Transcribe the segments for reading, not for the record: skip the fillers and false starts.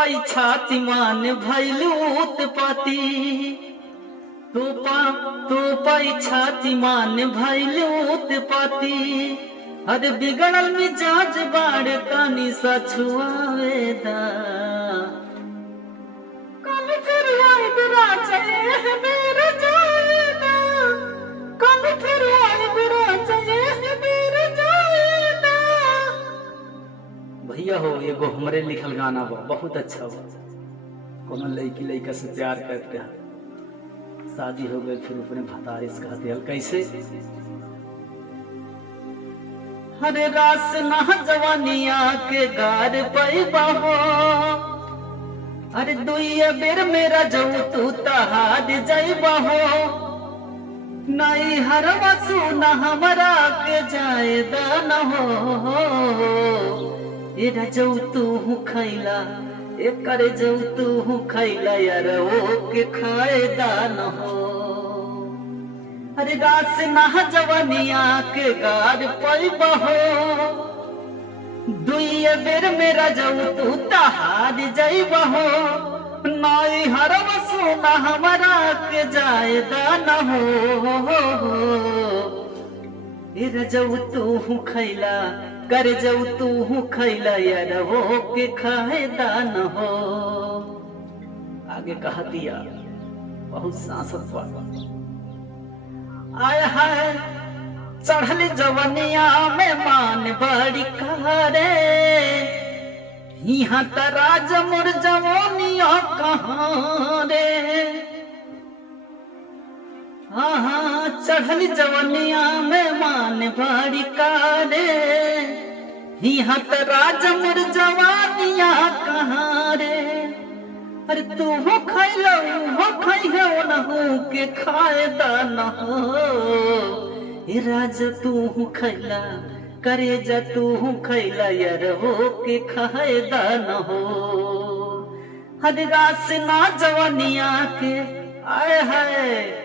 पाई छाती मान भैलू उत्पत्ति तू पाई छाती मान भैलू उत्पत्ति अरे बिगड़ल मिजाज बाड़ कानी सा छुआवेदा कल फिर आइब राजा मेरे जाएदा कल फिर आइब राजा मेरे जाएदा। भैया हो एगो हमरे लिखल गाना बा बहुत अच्छा बा। कोनो लड़की लड़का से प्यार करते हैं, शादी हो गई फिर अपने भतारिस कहते हैं कैसे हरे रास ना जवानिया के गार पैबा हो अरे दुइया बेर मेरा जाऊ तू तहाद जाइबा हो नहीं हर वसु न हमरा के जायदा न हो ए रजऊ तू खैला ए करे जाऊ तू खैला यार ओ के खाएदा न हो अरे रास ना जवानिया के गार पैबा हो दुइया बेर मेरा जाऊ तू तहार जाइबा हो नाई हर वसु न हमरा के जायदा न हो ए रजऊ तू खैला कर जाऊ तू खैला यार हो के खाएदा न हो। आगे कहा दिया बहुत सांसद वाला आय हाय चढ़ल जवनिया में मान बड़ी करे यहाँ तराज मुर जवनिया कहाँ रे हाँ चढ़ल जवनिया में मान बड़ी करे यहाँ तराज मुर जवानिया कहाँ रे अरे तू हो खैलो हो खैहो नहू के खाएदा न हो ए राज तू खैला करे जा तू खैला यार हो के खाएदा न हो हर रास ना जवानिया के आए हाय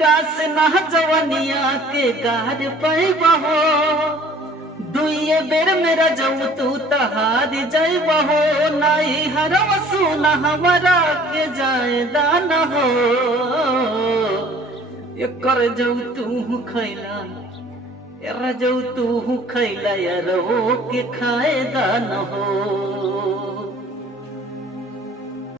रास ना जवानिया के गार पैबा हो दुइये बेर मेरा जाऊ तू तहार जाइबा हो नाई हर वसु न हमरा के जायदा न हो एकर जाऊ तू खैला एरा जाऊ तू खैला यार हो के खाएदा न हो।